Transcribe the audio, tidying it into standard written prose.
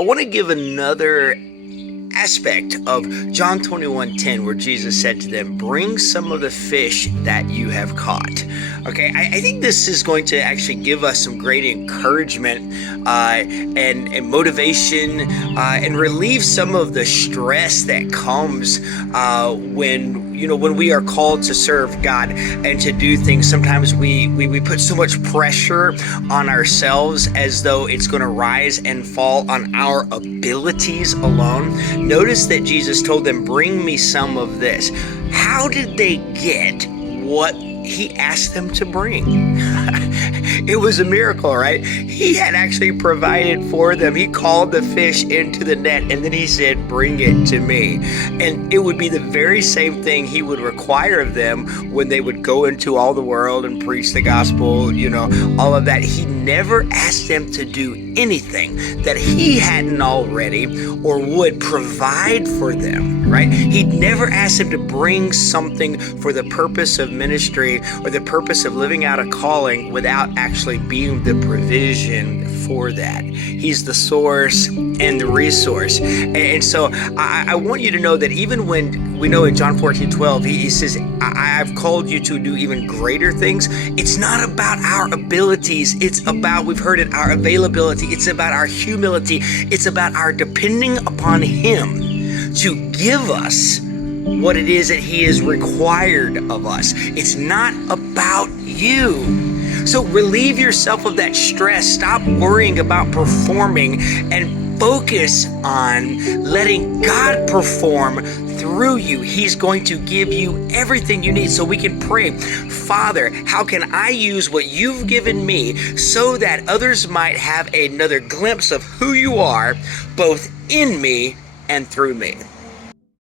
I want to give another aspect of John 21:10, where Jesus said to them, bring some of the fish that you have caught. Okay, I think this is going to actually give us some great encouragement and motivation and relieve some of the stress that comes when we are called to serve God and to do things. Sometimes we put so much pressure on ourselves as though it's going to rise and fall on our abilities alone. Notice that Jesus told them, bring me some of this. How did they get what he asked them to bring? It was a miracle, right? He had actually provided for them. He called the fish into the net, and then he said, bring it to me. And it would be the very same thing he would require of them when they would go into all the world and preach the gospel, all of that. He never asked them to do anything that he hadn't already or would provide for them, right? He'd never asked them to bring something for the purpose of ministry or the purpose of living out a calling without actually being the provision for that. He's the source and the resource. And so I want you to know that even when we know in John 14:12, he says, I've called you to do even greater things. It's not about our abilities. It's about, we've heard it, our availability. It's about our humility. It's about our depending upon him to give us what it is that he is required of us. It's not about you. So relieve yourself of that stress. Stop worrying about performing and focus on letting God perform through you. He's going to give you everything you need. So we can pray, Father, how can I use what you've given me so that others might have another glimpse of who you are, both in me and through me?